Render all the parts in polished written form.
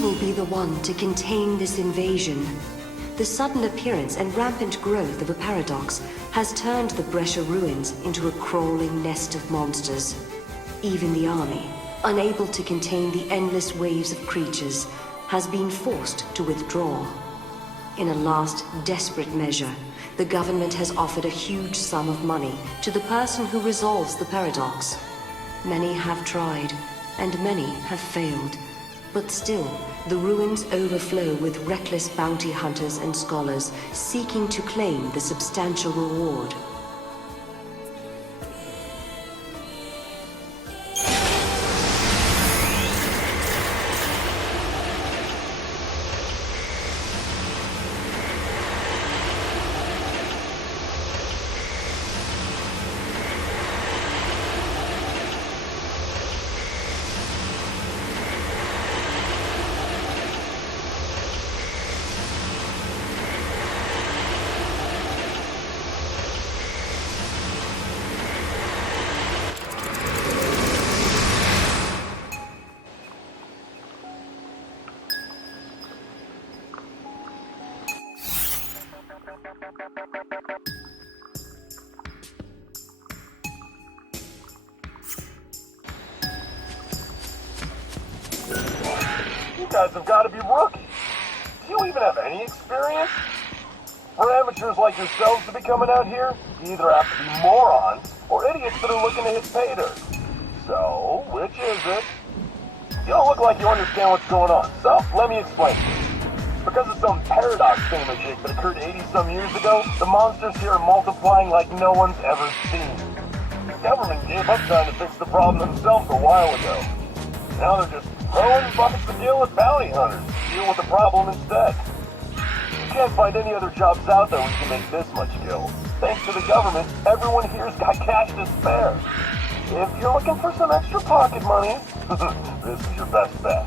will be the one to contain this invasion? The sudden appearance and rampant growth of a paradox has turned the Brescia ruins into a crawling nest of monsters. Even the army, unable to contain the endless waves of creatures, has been forced to withdraw. In a last, desperate measure, the government has offered a huge sum of money to the person who resolves the paradox. Many have tried, and many have failed. But still, the ruins overflow with reckless bounty hunters and scholars seeking to claim the substantial reward. You guys have got to be rookies. Do you even have any experience? For amateurs like yourselves to be coming out here, you either have to be morons or idiots that are looking to hit pay dirt. So, which is it? You don't look like you understand what's going on, so let me explain. Because of some paradox thingamajig that occurred 80-some years ago, the monsters here are multiplying like no one's ever seen. The government gave up trying to fix the problem themselves a while ago. Now they're just throwing buckets of deal with bounty hunters to deal with the problem instead. You can't find any other jobs out there where you can make this much gil. Thanks to the government, everyone here's got cash to spare. If you're looking for some extra pocket money, this is your best bet.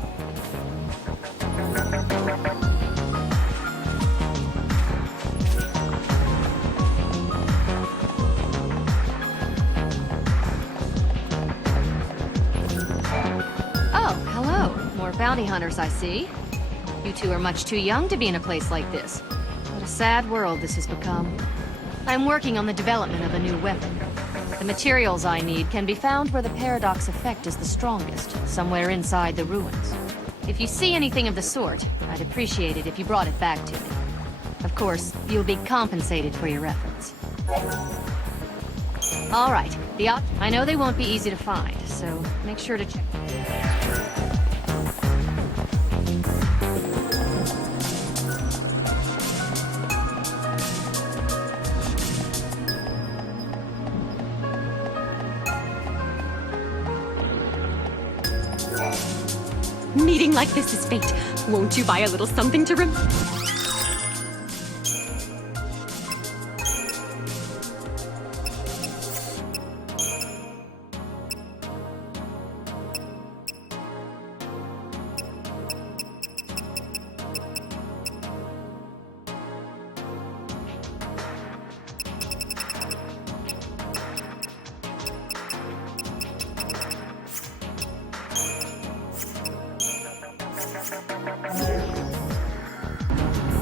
Bounty hunters, I see. You two are much too young to be in a place like this. What a sad world this has become. I'm working on the development of a new weapon. The materials I need can be found where the paradox effect is the strongest, somewhere inside the ruins. If you see anything of the sort, I'd appreciate it if you brought it back to me. Of course, you'll be compensated for your efforts. All right, I know they won't be easy to find, so make sure to check. Meeting like this is fate. Won't you buy a little something to remember?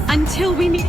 Until we meet.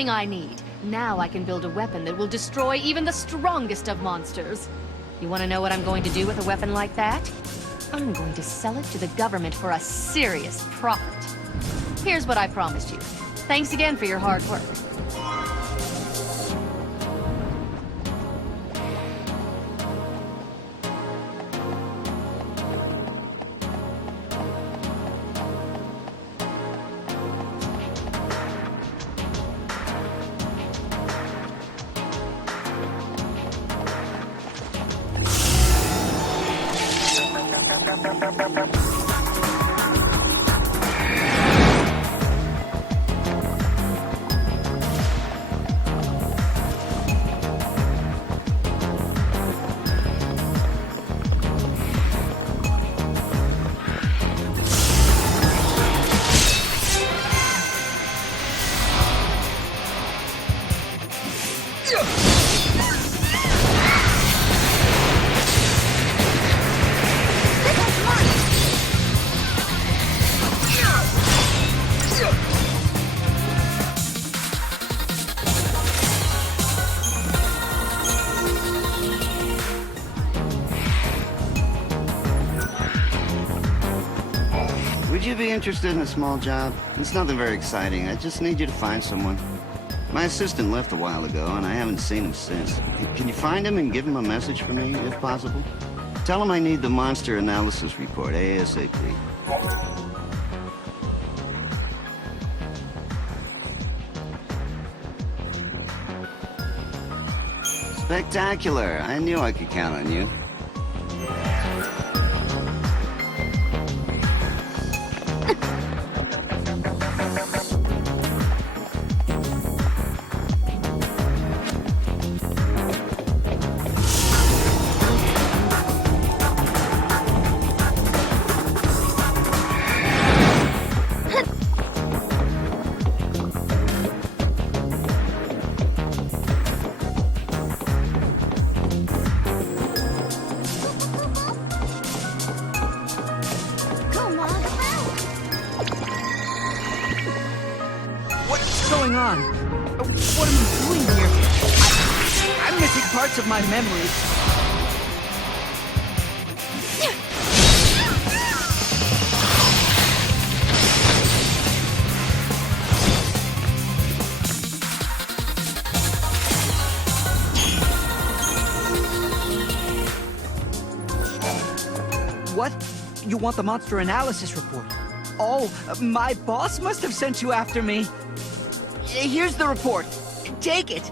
everything I need. Now I can build a weapon that will destroy even the strongest of monsters. You want to know what I'm going to do with a weapon like that? I'm going to sell it to the government for a serious profit. Here's what I promised you. Thanks again for your hard work. Would you be interested in a small job? It's nothing very exciting. I just need you to find someone. My assistant left a while ago, and I haven't seen him since. Can you find him and give him a message for me, if possible? Tell him I need the monster analysis report, ASAP. Spectacular. I knew I could count on you. going on? What am I doing here? I'm missing parts of my memory. What? You want the monster analysis report? Oh, my boss must have sent you after me. Here's the report. Take it.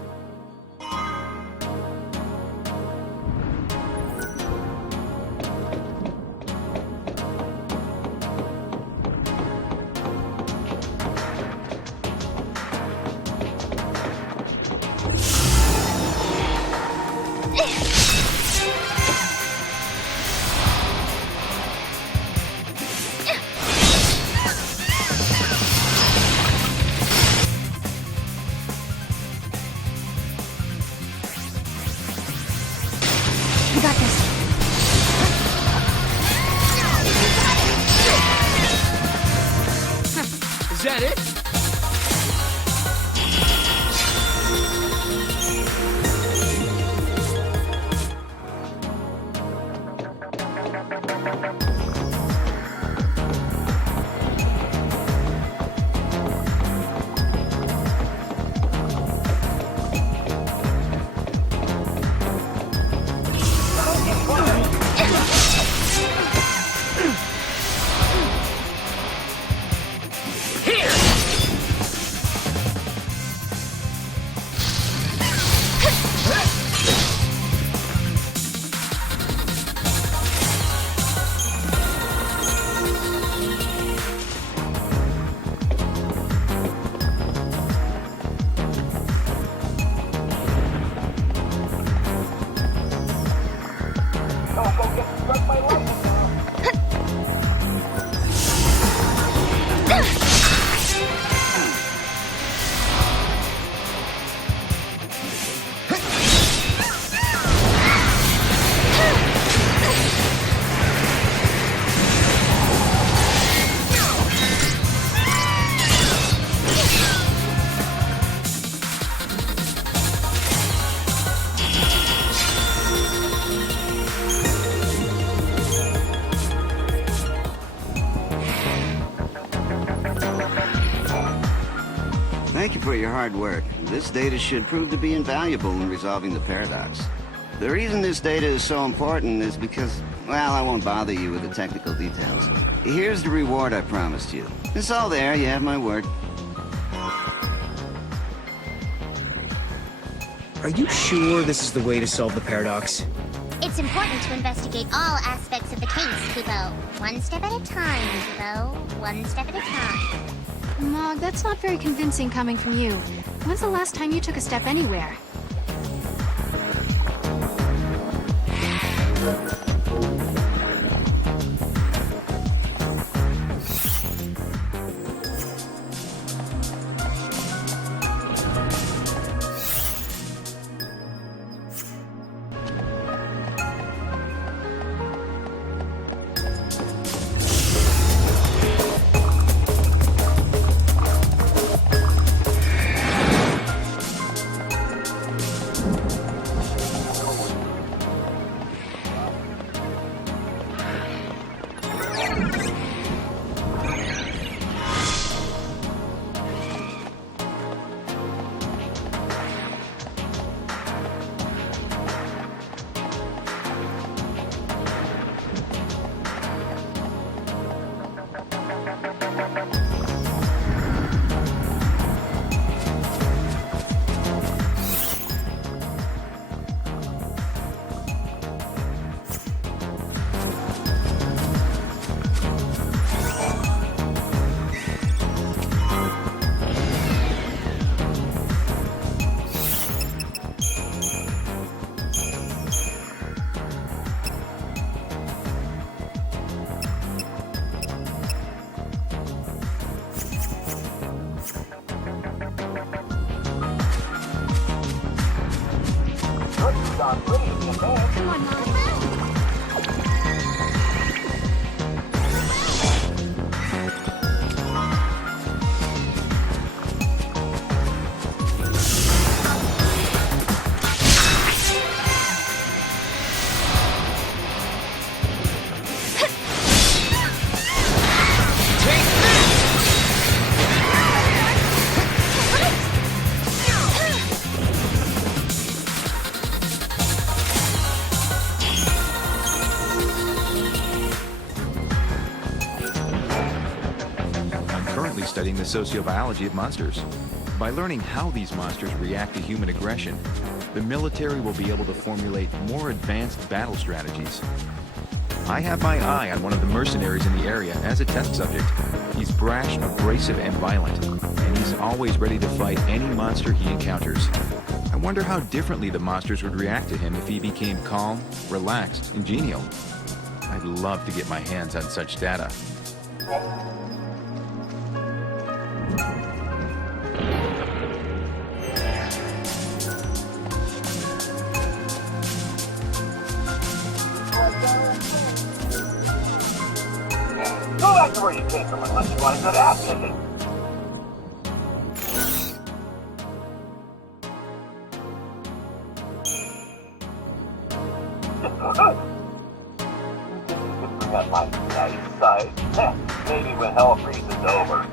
You got this. Is that it? for your hard work. This data should prove to be invaluable in resolving the paradox. The reason this data is so important is because, well, I won't bother you with the technical details. Here's the reward I promised you. It's all there, you have my word. Are you sure this is the way to solve the paradox? It's important to investigate all aspects of the case, Kubo. One step at a time, Kubo. One step at a time. Mog, that's not very convincing coming from you. When's the last time you took a step anywhere? Come on, Mom. Studying the sociobiology of monsters. By learning how these monsters react to human aggression, the military will be able to formulate more advanced battle strategies. I have my eye on one of the mercenaries in the area as a test subject. He's brash, abrasive, and violent, and he's always ready to fight any monster he encounters. I wonder how differently the monsters would react to him if he became calm, relaxed, and genial. I'd love to get my hands on such data. Go back to where you came from unless you want a good ass kicking. Bring up my nice side. Maybe when hell freezes over.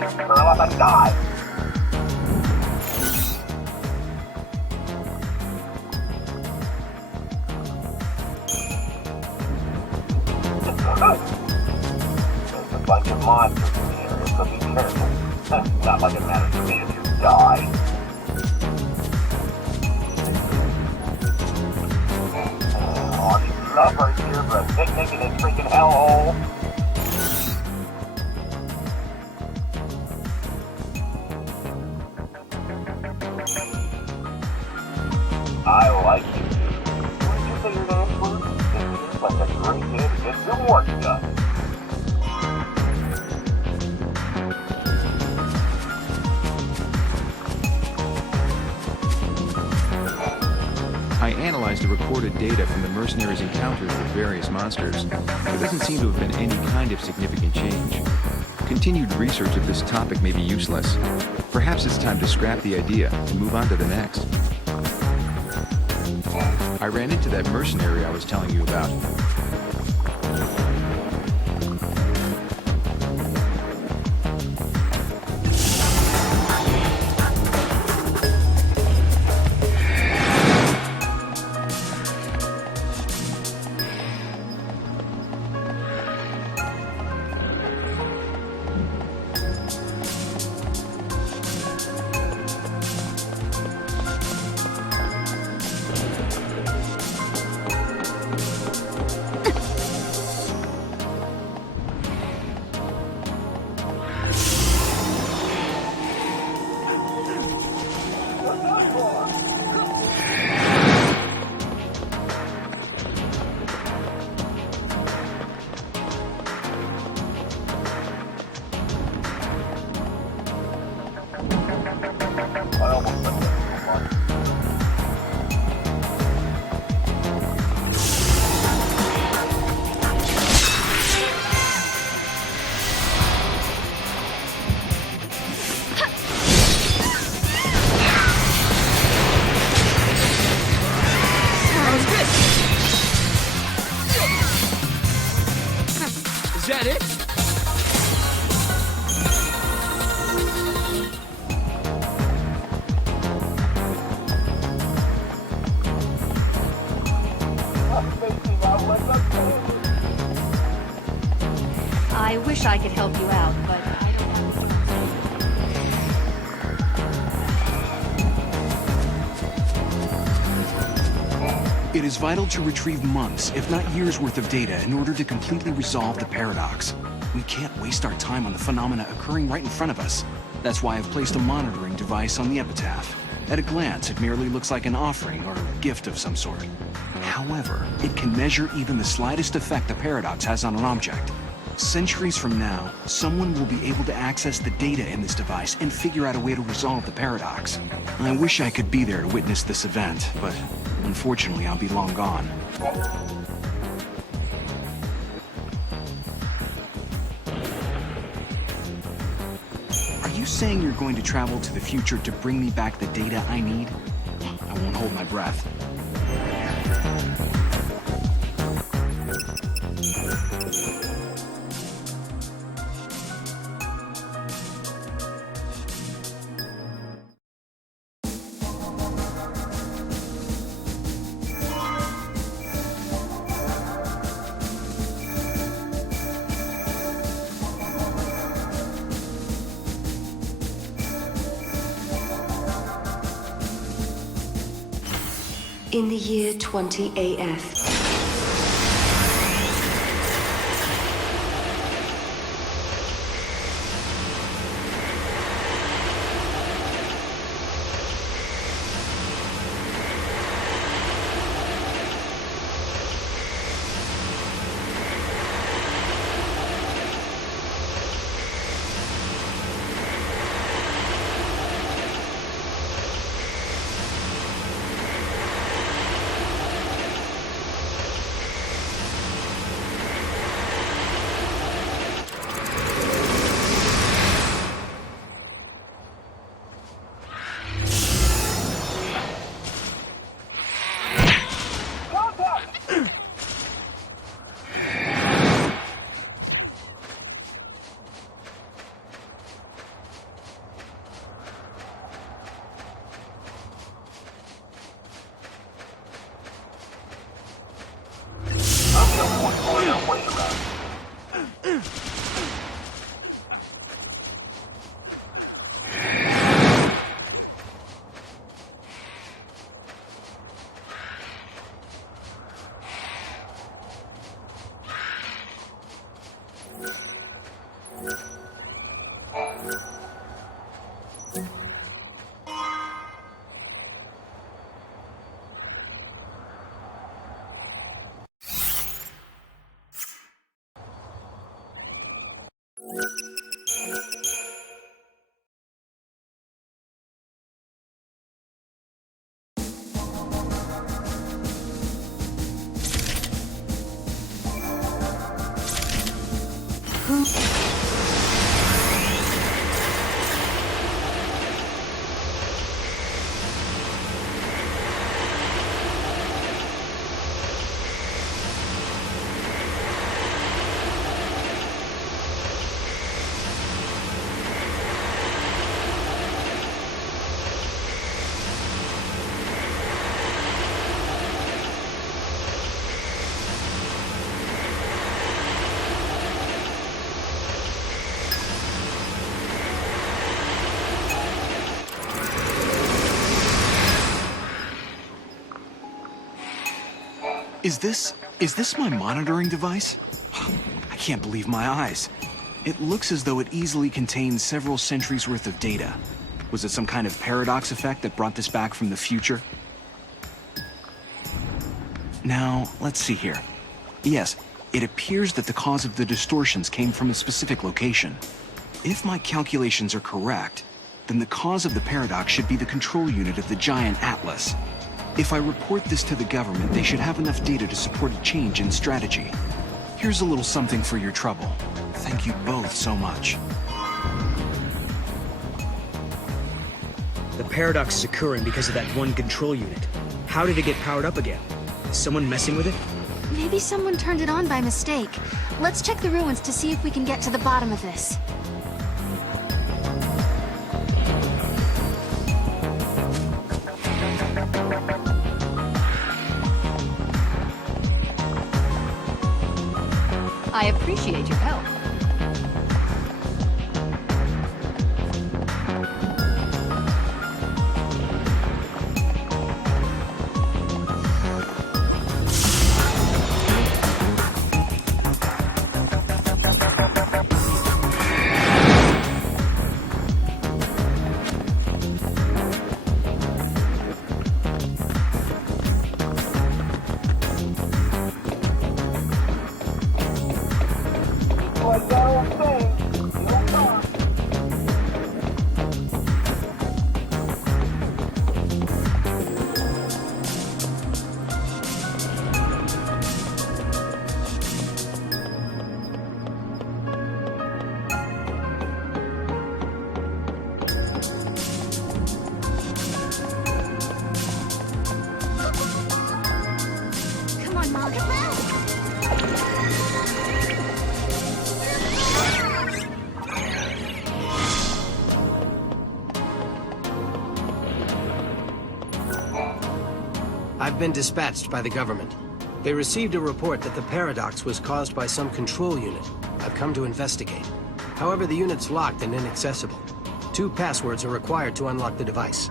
Just curl up and die. There's a bunch of monsters in the area, so be careful. Not like it matters to me if you die. All you stuff right here for a picnic in this freaking hellhole. I like you too. What did you say your name was? It seems like a great kid to get some work done. I analyzed the recorded data from the mercenaries' encounters with various monsters. There doesn't seem to have been any kind of significant change. Continued research of this topic may be useless. Perhaps it's time to scrap the idea and move on to the next. I ran into that mercenary I was telling you about. wish I could help you out, but I don't know. It is vital to retrieve months, if not years' worth of data in order to completely resolve the paradox. We can't waste our time on the phenomena occurring right in front of us. That's why I've placed a monitoring device on the epitaph. At a glance, it merely looks like an offering or gift of some sort. However, it can measure even the slightest effect the paradox has on an object. Centuries from now, someone will be able to access the data in this device and figure out a way to resolve the paradox. I wish I could be there to witness this event, but unfortunately I'll be long gone. Are you saying you're going to travel to the future to bring me back the data I need? I won't hold my breath. In the year 20 AF, Is this my monitoring device? I can't believe my eyes. It looks as though it easily contains several centuries worth of data. Was it some kind of paradox effect that brought this back from the future? Now, let's see here. Yes, it appears that the cause of the distortions came from a specific location. If my calculations are correct, then the cause of the paradox should be the control unit of the giant atlas. If I report this to the government, they should have enough data to support a change in strategy. Here's a little something for your trouble. Thank you both so much. The paradox is occurring because of that one control unit. How did it get powered up again? Is someone messing with it? Maybe someone turned it on by mistake. Let's check the ruins to see if we can get to the bottom of this. I appreciate your help. I've been dispatched by the government. They received a report that the paradox was caused by some control unit. I've come to investigate. However, the unit's locked and inaccessible. 2 passwords are required to unlock the device.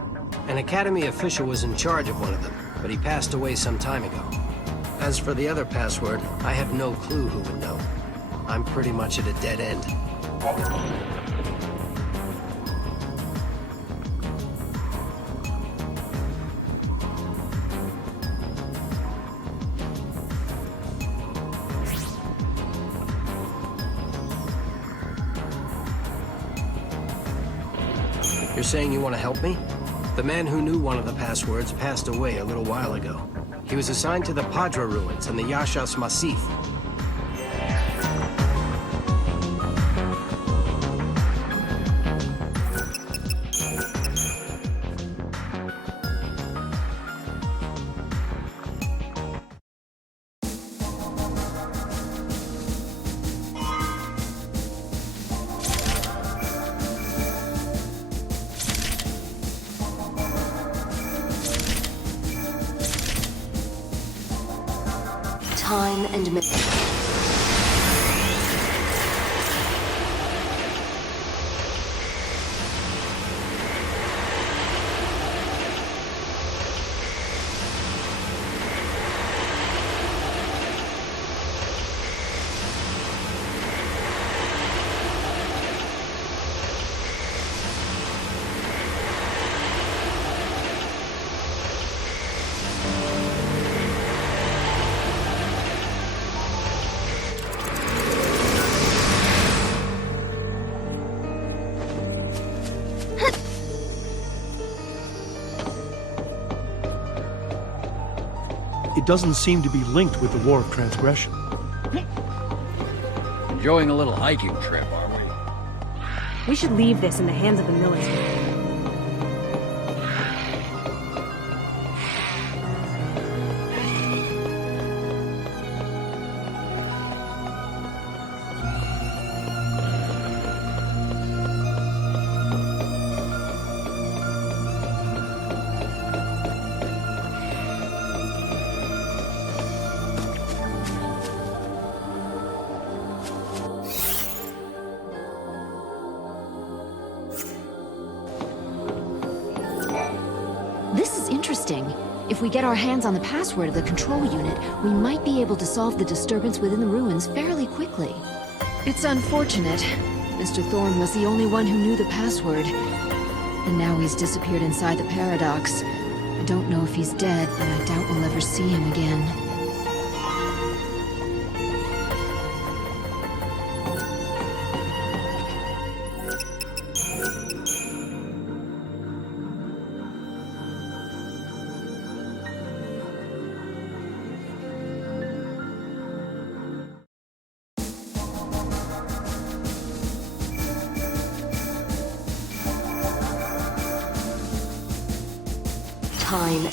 An Academy official was in charge of one of them, but he passed away some time ago. As for the other password, I have no clue who would know. I'm pretty much at a dead end. You're saying you want to help me? The man who knew one of the passwords passed away a little while ago. He was assigned to the Padra ruins and the Yaskas Massif. Time and It doesn't seem to be linked with the War of Transgression. Enjoying a little hiking trip, are we? We should leave this in the hands of the military. This is interesting. If we get our hands on the password of the control unit, we might be able to solve the disturbance within the ruins fairly quickly. It's unfortunate. Mr. Thorne was the only one who knew the password. And now he's disappeared inside the paradox. I don't know if he's dead, but I doubt we'll ever see him again. time.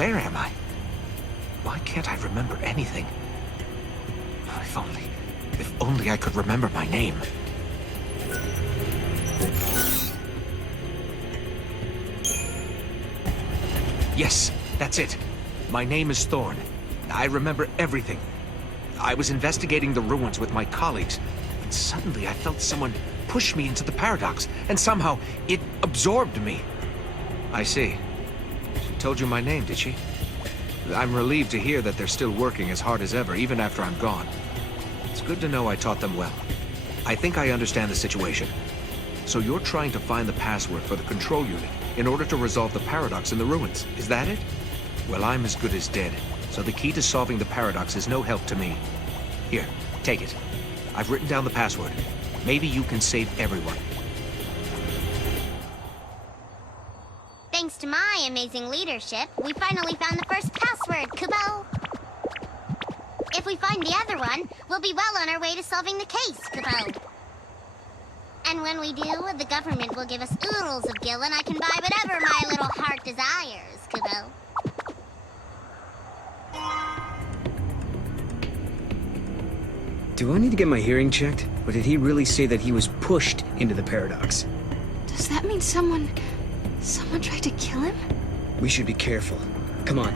Where am I? Why can't I remember anything? If only I could remember my name. Yes, that's it. My name is Thorn. I remember everything. I was investigating the ruins with my colleagues, and suddenly I felt someone push me into the paradox, and somehow it absorbed me. I see. She told you my name, did she? I'm relieved to hear that they're still working as hard as ever, even after I'm gone. It's good to know I taught them well. I think I understand the situation. So you're trying to find the password for the control unit in order to resolve the paradox in the ruins, is that it? Well, I'm as good as dead, so the key to solving the paradox is no help to me. Here, take it. I've written down the password. Maybe you can save everyone. Thanks to my amazing leadership, we finally found the first password, Kubo. If we find the other one, we'll be well on our way to solving the case, Kubo. And when we do, the government will give us oodles of gil and I can buy whatever my little heart desires, Kubo. Do I need to get my hearing checked? Or did he really say that he was pushed into the paradox? Does that mean someone tried to kill him? We should be careful. Come on.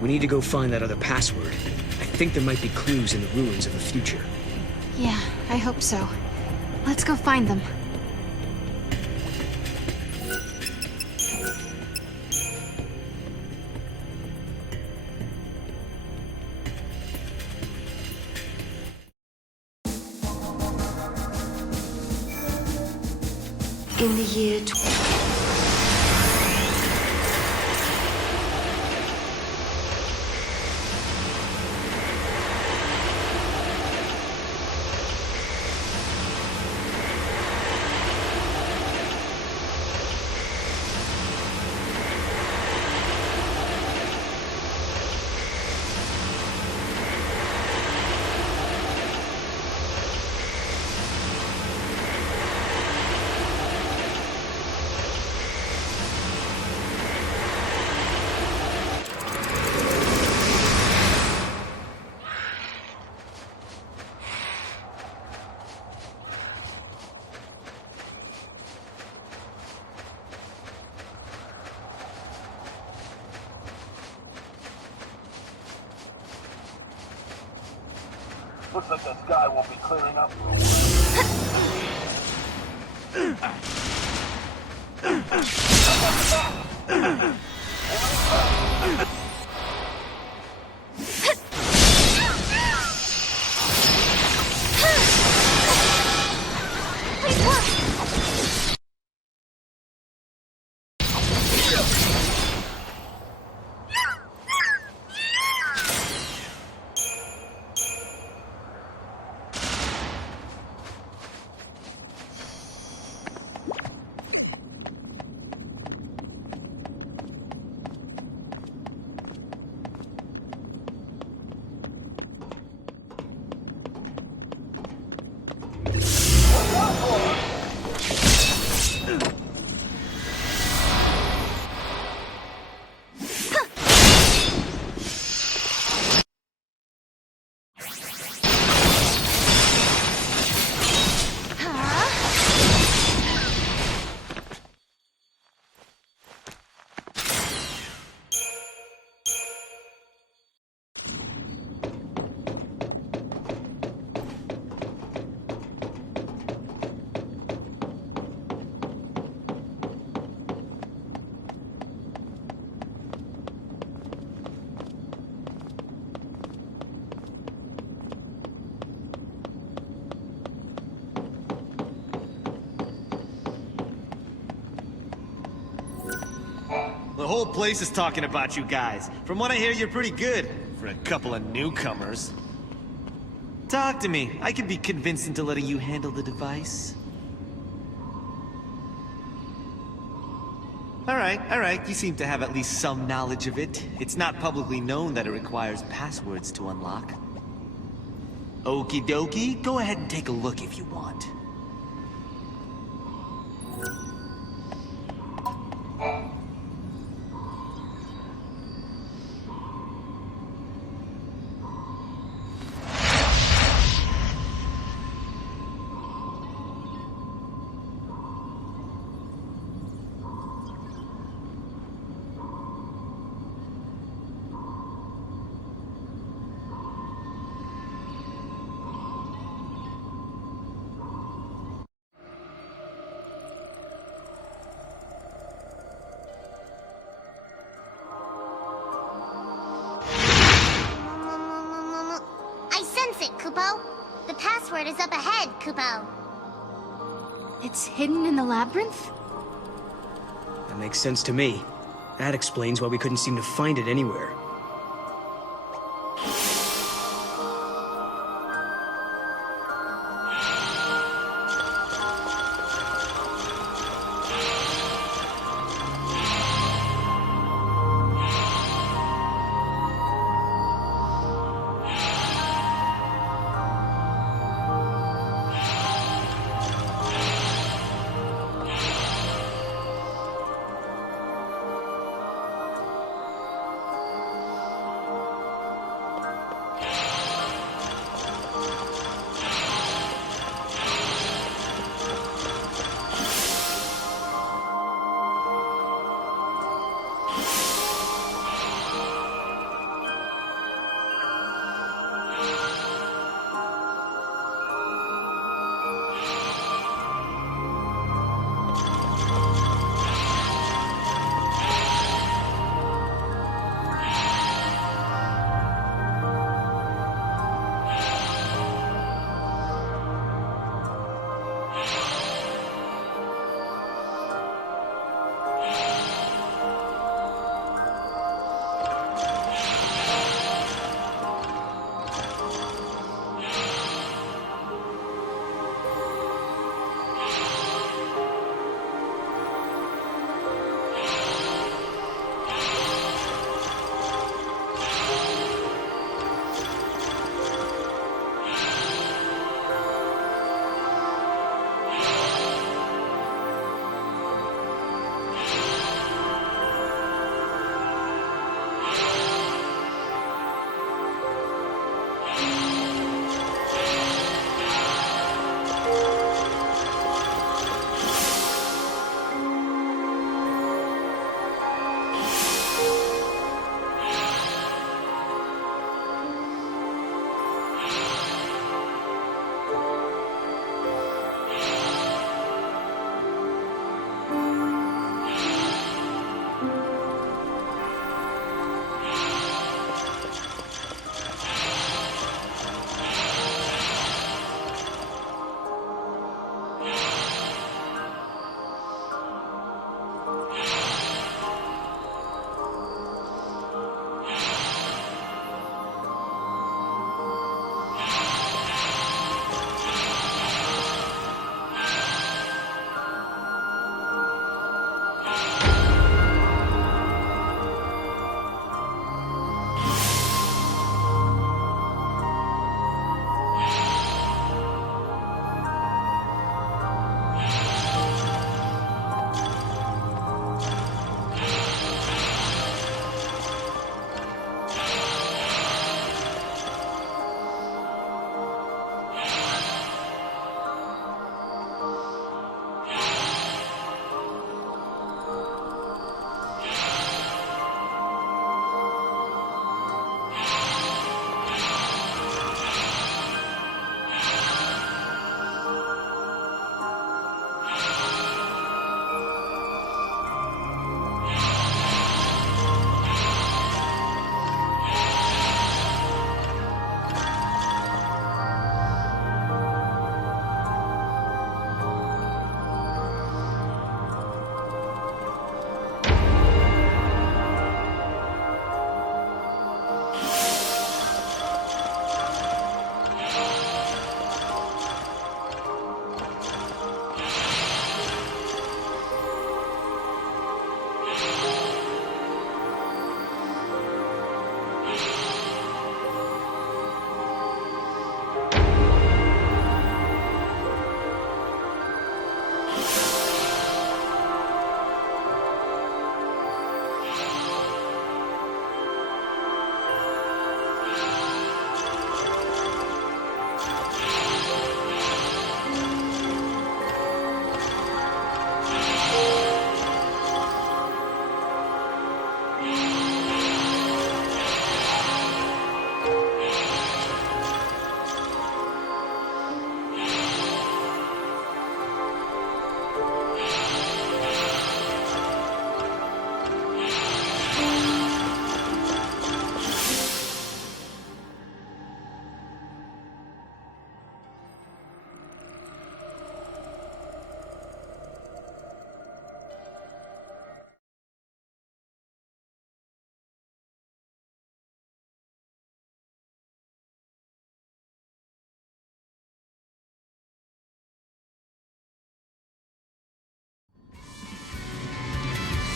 We need to go find that other password. I think there might be clues in the ruins of the future. Yeah, I hope so. Let's go find them. In the year Looks like that sky won't be clearing up. The whole place is talking about you guys. From what I hear, you're pretty good for a couple of newcomers. Talk to me. I can be convinced into letting you handle the device. All right. You seem to have at least some knowledge of it. It's not publicly known that it requires passwords to unlock. Okie dokie. Go ahead and take a look if you want. is up ahead, Kupo. It's hidden in the labyrinth? That makes sense to me. That explains why we couldn't seem to find it anywhere.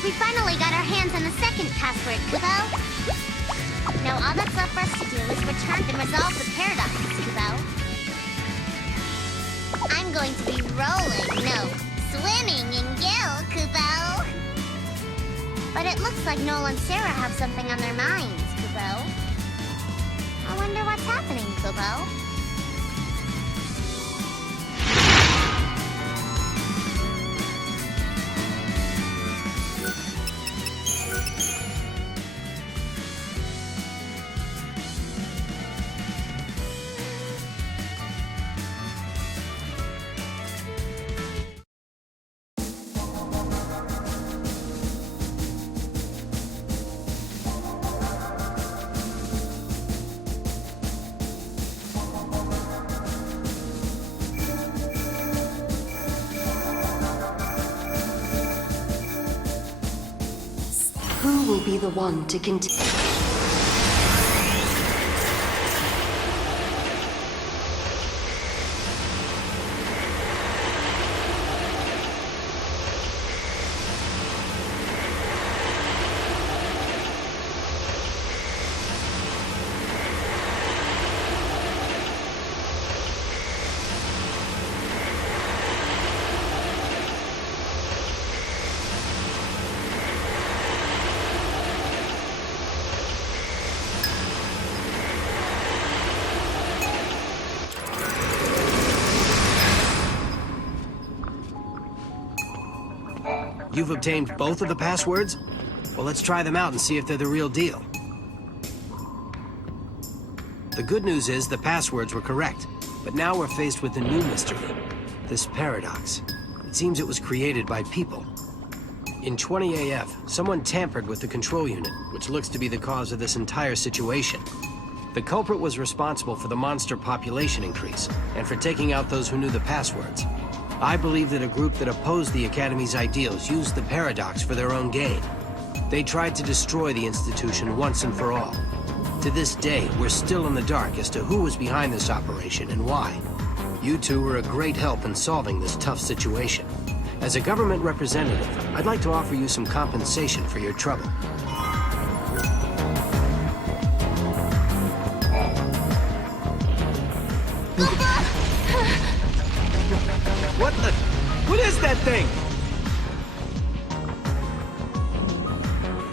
We finally got our hands on the second password, Kubo. Now all that's left for us to do is return and resolve the paradox, Kubo. I'm going to be rolling, no, swimming in gil, Kubo. But it looks like Noel and Sarah have something on their minds, Kubo. I wonder what's happening, Kubo. Who will be the one to continue? You've obtained both of the passwords? Well, let's try them out and see if they're the real deal. The good news is the passwords were correct, but now we're faced with a new mystery. This paradox. It seems it was created by people. In 20 AF, someone tampered with the control unit, which looks to be the cause of this entire situation. The culprit was responsible for the monster population increase, and for taking out those who knew the passwords. I believe that a group that opposed the Academy's ideals used the paradox for their own gain. They tried to destroy the institution once and for all. To this day, we're still in the dark as to who was behind this operation and why. You two were a great help in solving this tough situation. As a government representative, I'd like to offer you some compensation for your trouble. What is that thing?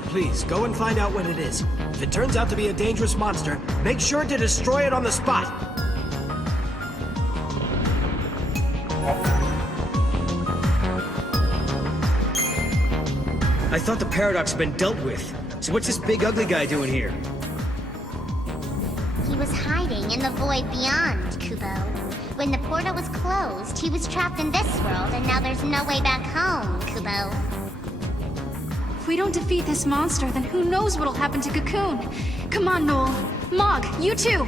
Please, go and find out what it is. If it turns out to be a dangerous monster, make sure to destroy it on the spot. I thought the paradox had been dealt with. So what's this big ugly guy doing here? He was hiding in the void beyond, Kubo. When the portal was closed, he was trapped in this world, and now there's no way back home, Kubo. If we don't defeat this monster, then who knows what'll happen to Cocoon? Come on, Noel. Mog, you too!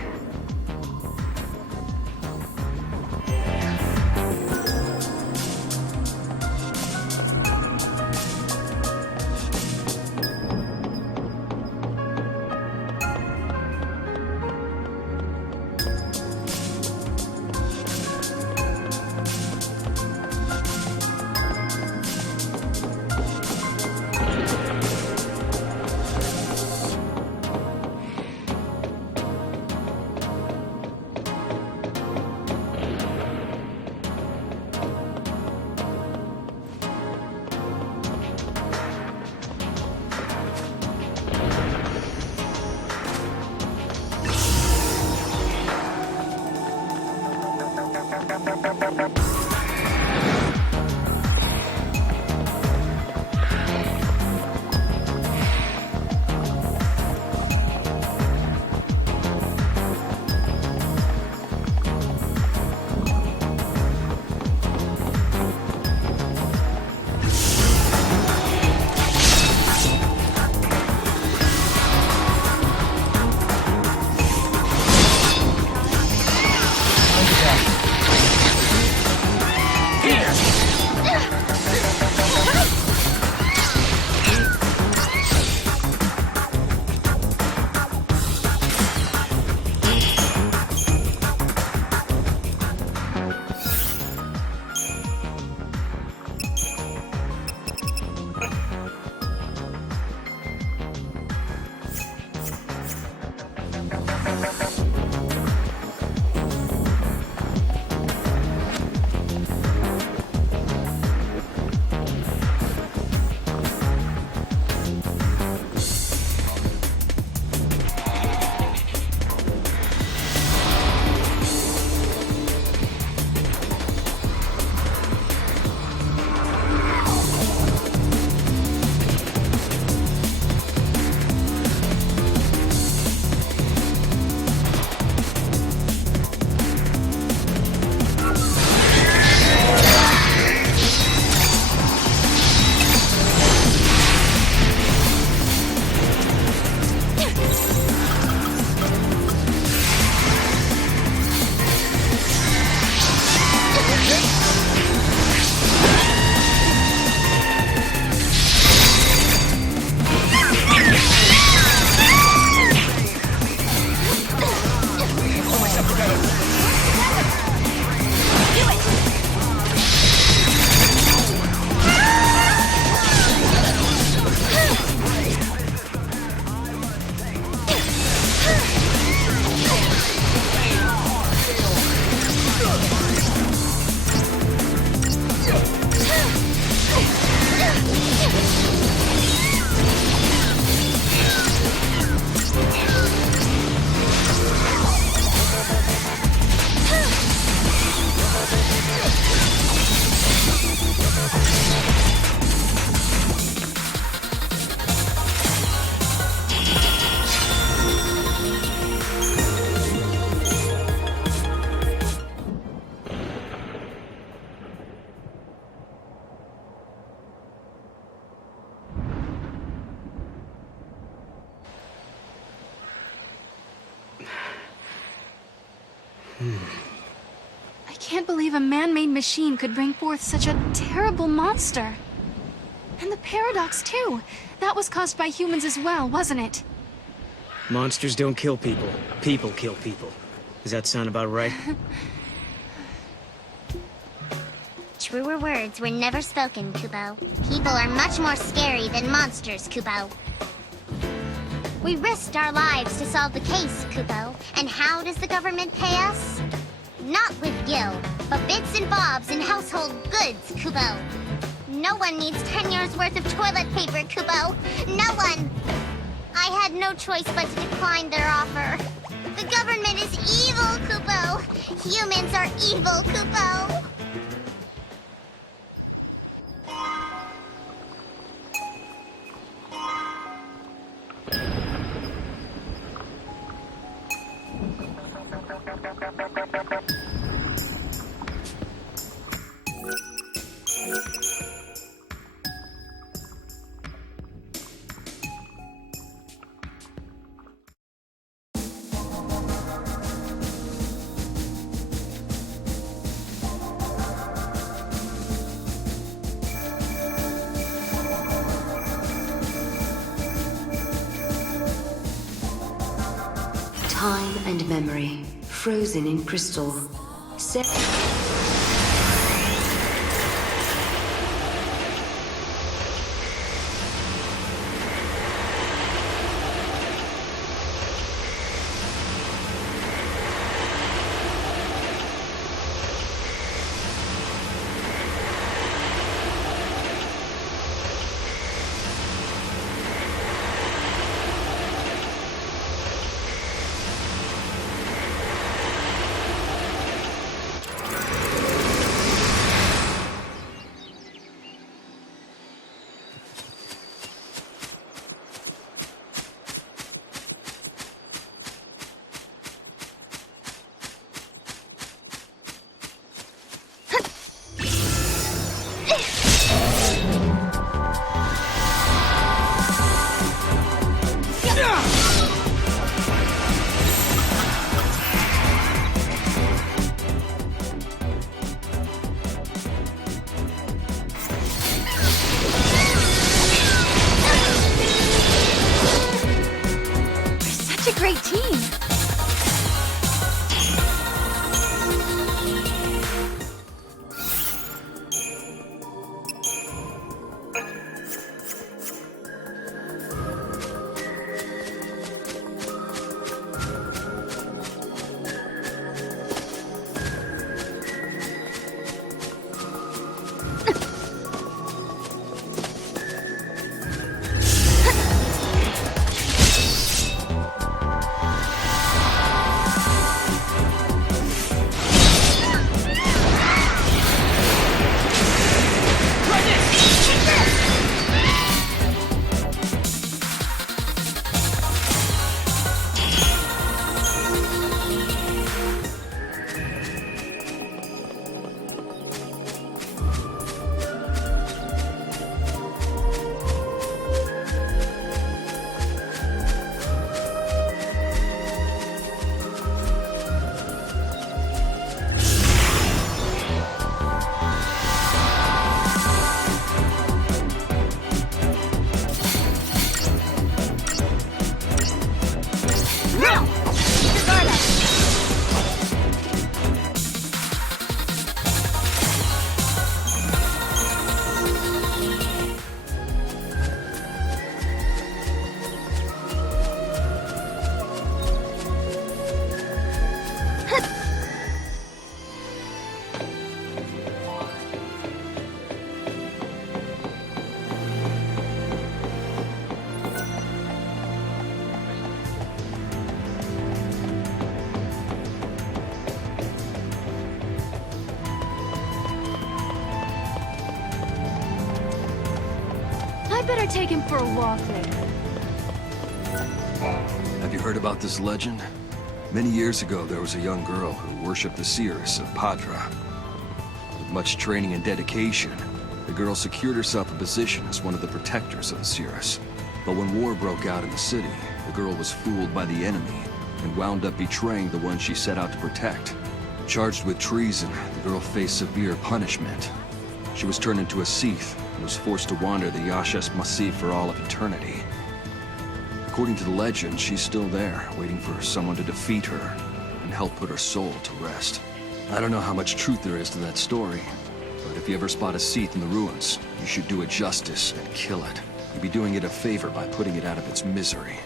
can't believe a man-made machine could bring forth such a terrible monster. And the paradox, too. That was caused by humans as well, wasn't it? Monsters don't kill people. People kill people. Does that sound about right? Truer words were never spoken, Kubo. People are much more scary than monsters, Kubo. We risked our lives to solve the case, Kubo. And how does the government pay us? Not with gil, but bits and bobs and household goods, Kubo. No one needs 10 years worth of toilet paper, Kubo. No one! I had no choice but to decline their offer. The government is evil, Kubo. Humans are evil, Kubo. Time and memory, frozen in crystal. Great team. I better take him for a walk later. Have you heard about this legend? Many years ago, there was a young girl who worshipped the seeress of Padra. With much training and dedication, the girl secured herself a position as one of the protectors of the seeress. But when war broke out in the city, the girl was fooled by the enemy and wound up betraying the one she set out to protect. Charged with treason, the girl faced severe punishment. She was turned into a Sith and was forced to wander the Yaskas Massif for all of eternity. According to the legend, she's still there, waiting for someone to defeat her and help put her soul to rest. I don't know how much truth there is to that story, but if you ever spot a Sith in the ruins, you should do it justice and kill it. You'd be doing it a favor by putting it out of its misery.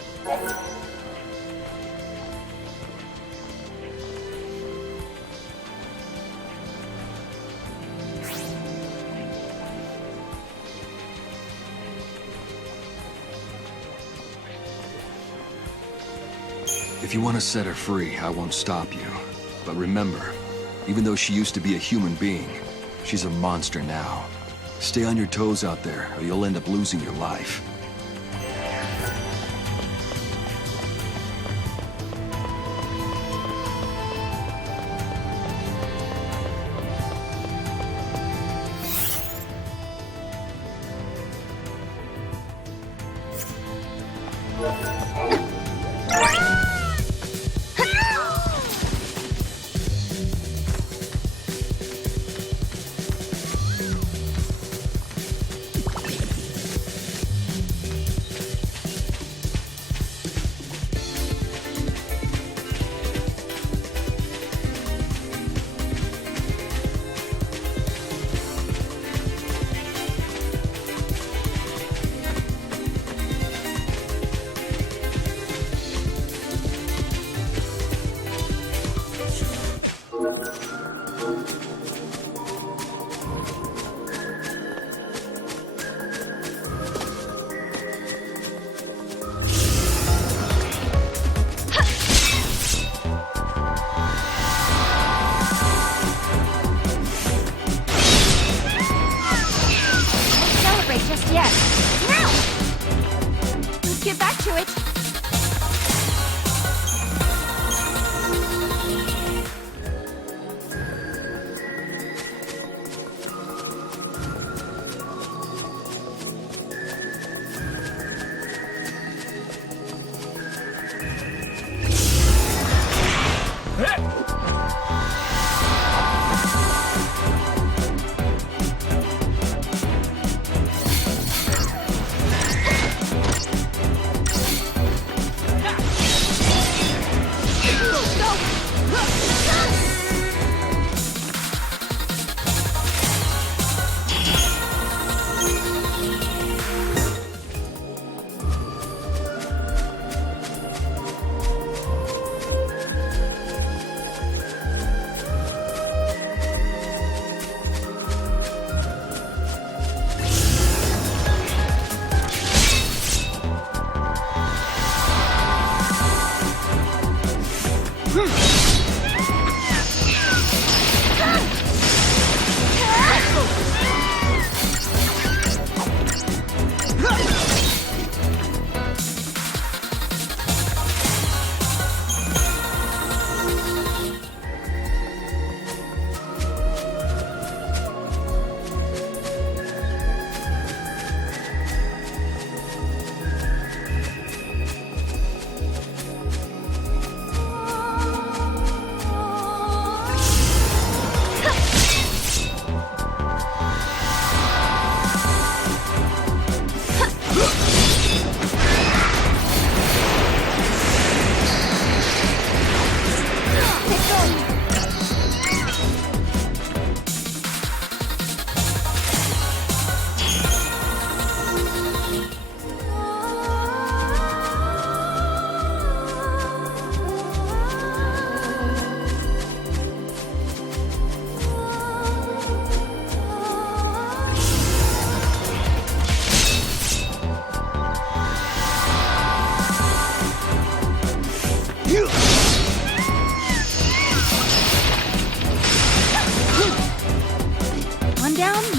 If you want to set her free, I won't stop you. But remember, even though she used to be a human being, she's a monster now. Stay on your toes out there, or you'll end up losing your life.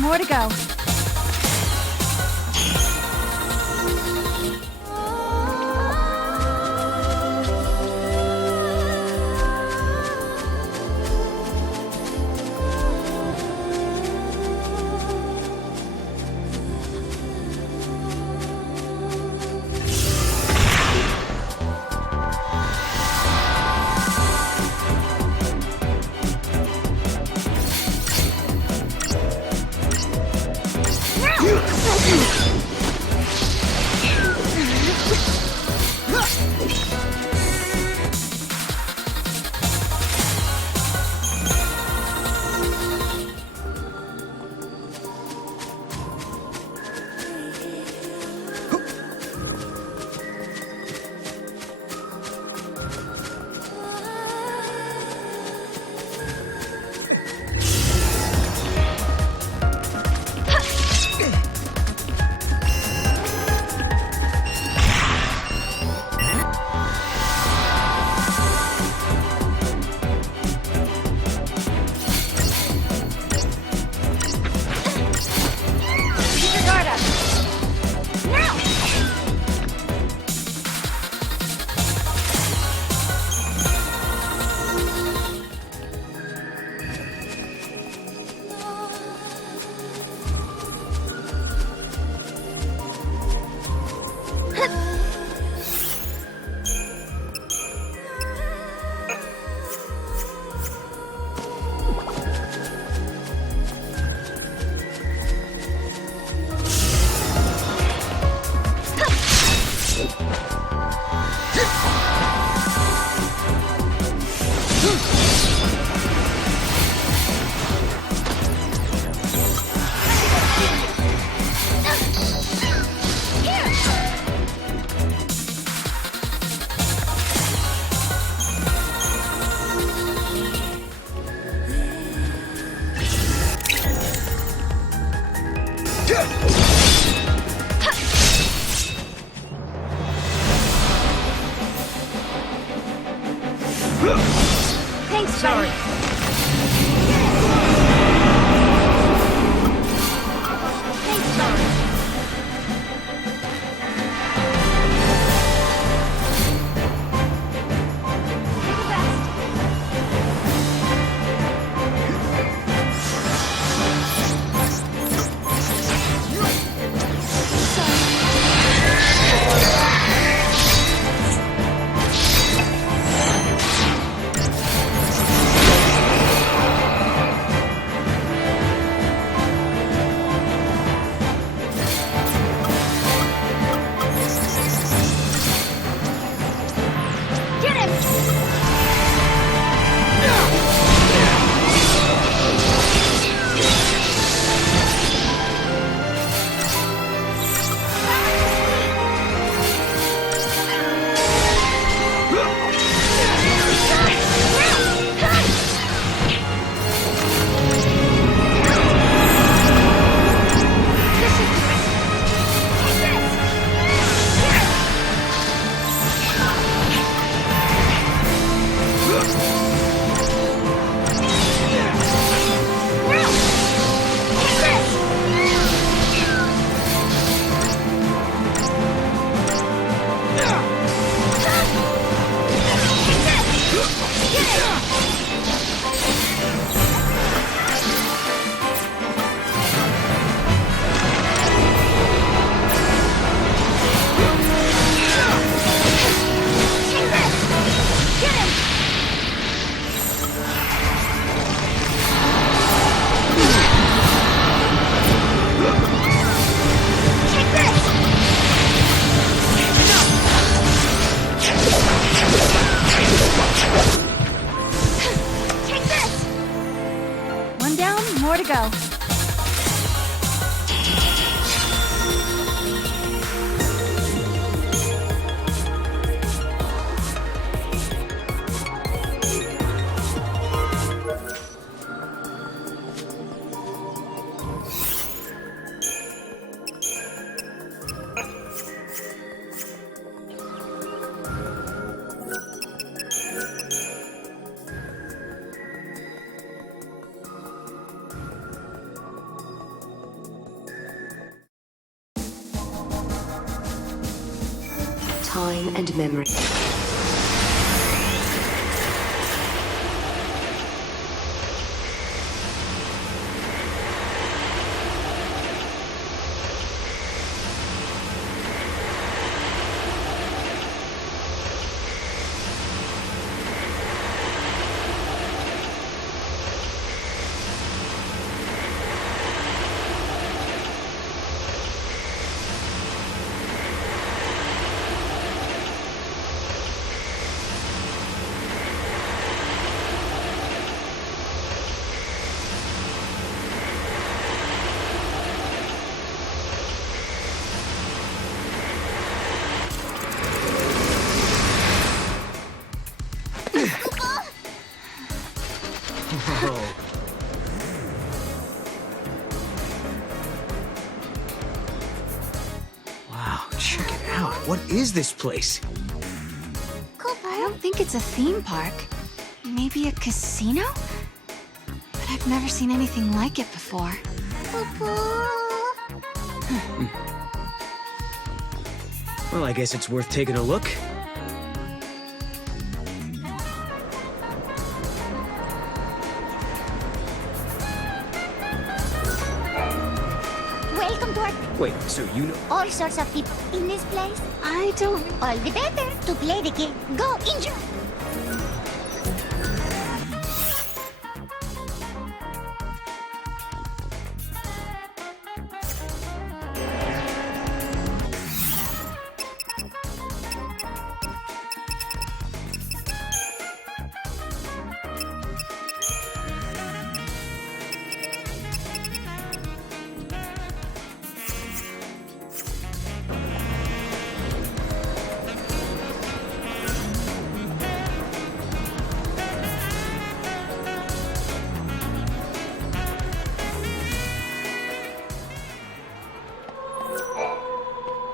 More to go. Thanks, sorry. Thanks, sorry. More to go. Time and memory. Wow, check it out. What is this place? I don't think it's a theme park. Maybe a casino? But I've never seen anything like it before. Well, I guess it's worth taking a look. Welcome to our... Wait, so you know... All sorts of people in this place. I don't... All the better to play the game. Go, enjoy!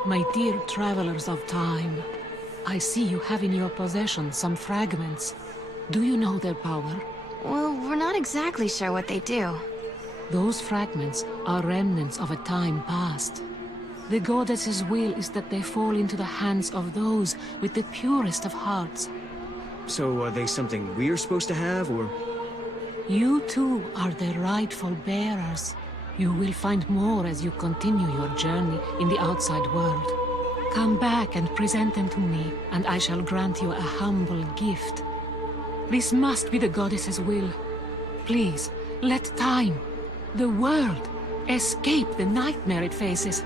My dear travelers of time, I see you have in your possession some fragments. Do you know their power? Well, we're not exactly sure what they do. Those fragments are remnants of a time past. The goddess's will is that they fall into the hands of those with the purest of hearts. So are they something we're supposed to have, or...? You too are their rightful bearers. You will find more as you continue your journey in the outside world. Come back and present them to me, and I shall grant you a humble gift. This must be the goddess's will. Please, let time, the world, escape the nightmare it faces.